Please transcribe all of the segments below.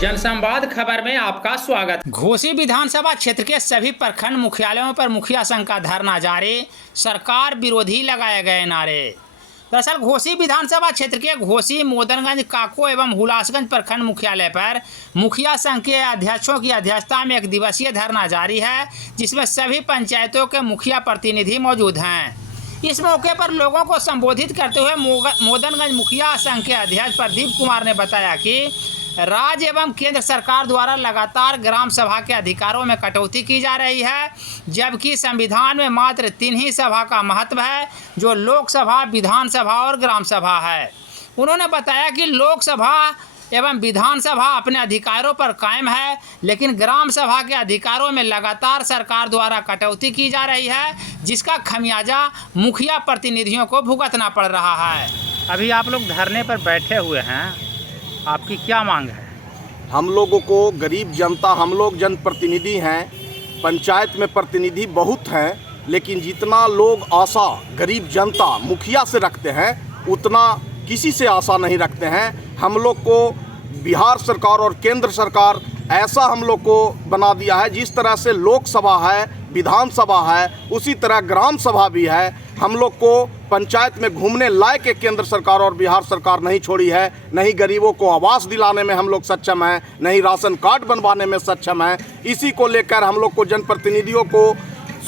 जनसंवाद खबर में आपका स्वागत। घोसी विधानसभा क्षेत्र के सभी प्रखंड मुख्यालयों पर मुखिया संघ का धरना जारी, सरकार विरोधी लगाए गए नारे। दरअसल घोसी विधानसभा क्षेत्र के घोसी, मोदनगंज, काको एवं हुलासगंज प्रखंड मुख्यालय पर मुखिया संघ के अध्यक्षों की अध्यक्षता में 1 दिवसीय धरना जारी है, जिसमें सभी पंचायतों के मुखिया प्रतिनिधि मौजूद हैं। इस मौके पर लोगों को संबोधित करते हुए मोदनगंज मुखिया संघ के अध्यक्ष प्रदीप कुमार ने बताया कि राज्य एवं केंद्र सरकार द्वारा लगातार ग्राम सभा के अधिकारों में कटौती की जा रही है, जबकि संविधान में मात्र 3 ही सभा का महत्व है, जो लोकसभा, विधानसभा और ग्राम सभा है। उन्होंने बताया कि लोकसभा एवं विधानसभा अपने अधिकारों पर कायम है, लेकिन ग्राम सभा के अधिकारों में लगातार सरकार द्वारा कटौती की जा रही है, जिसका खमियाजा मुखिया प्रतिनिधियों को भुगतना पड़ रहा है। अभी आप लोग धरने पर बैठे हुए हैं, आपकी क्या मांग है? हम लोगों को गरीब जनता, हम लोग जनप्रतिनिधि हैं, पंचायत में प्रतिनिधि बहुत हैं, लेकिन जितना लोग आशा गरीब जनता मुखिया से रखते हैं, उतना किसी से आशा नहीं रखते हैं। हम लोग को बिहार सरकार और केंद्र सरकार ऐसा हम लोग को बना दिया है, जिस तरह से लोकसभा है, विधानसभा है, उसी तरह ग्राम सभा भी है। हम लोग को पंचायत में घूमने लायक के केंद्र सरकार और बिहार सरकार नहीं छोड़ी है। नहीं गरीबों को आवास दिलाने में हम लोग सक्षम हैं, नहीं राशन कार्ड बनवाने में सक्षम हैं। इसी को लेकर हम लोग को जनप्रतिनिधियों को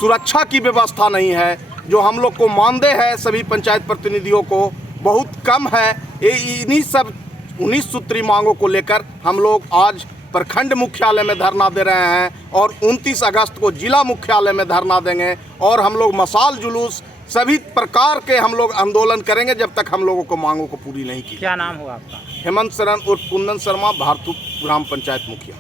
सुरक्षा की व्यवस्था नहीं है, जो हम लोग को मानदेय है सभी पंचायत प्रतिनिधियों को बहुत कम है। इन्हीं सब 19 सूत्री मांगों को लेकर हम लोग आज प्रखंड मुख्यालय में धरना दे रहे हैं और 29 अगस्त को जिला मुख्यालय में धरना देंगे और हम लोग मशाल जुलूस सभी प्रकार के हम लोग आंदोलन करेंगे जब तक हम लोगों को मांगों को पूरी नहीं की। क्या नाम होगा आपका? हेमंत शरण उर्फ कुंदन शर्मा, भारतू ग्राम पंचायत मुखिया।